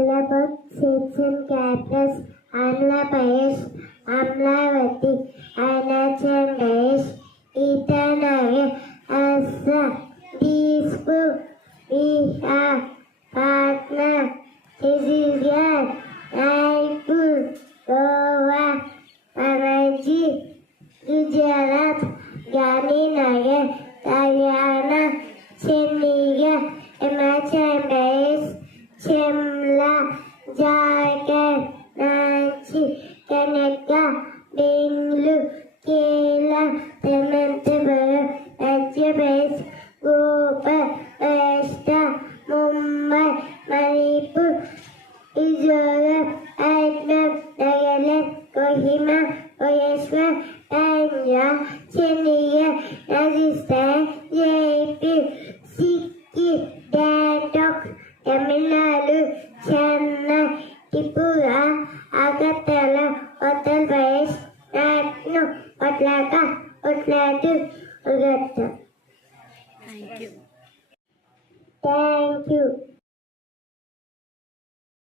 About states and capitals, Andhra Pradesh, Amravati, Arunachal Pradesh, Itanagar, Assam, Dispur, Bihar, Patna, Chhattisgarh, Raipur, Goa, Panaji, Gujarat, Gandhinagar, Haryana, Chandigarh, Himachal Pradesh, Shimla, Jharkhand, Ranchi, Kannada, Bengaluru, Kerala, Tamil Madhya Pradesh, Bhopal, Rajasthan, Mumbai, Manipur, Mizoram, Assam, Nagaland, Kohima, Odisha, Punjab, Chandigarh, Rajasthan, Jaipur, Sikkim, Gangtok, Tamil Nadu, Chennai, Tripura, Agartala, Uttar Pradesh, Lucknow, Uttarakhand, Thank you. Thank you.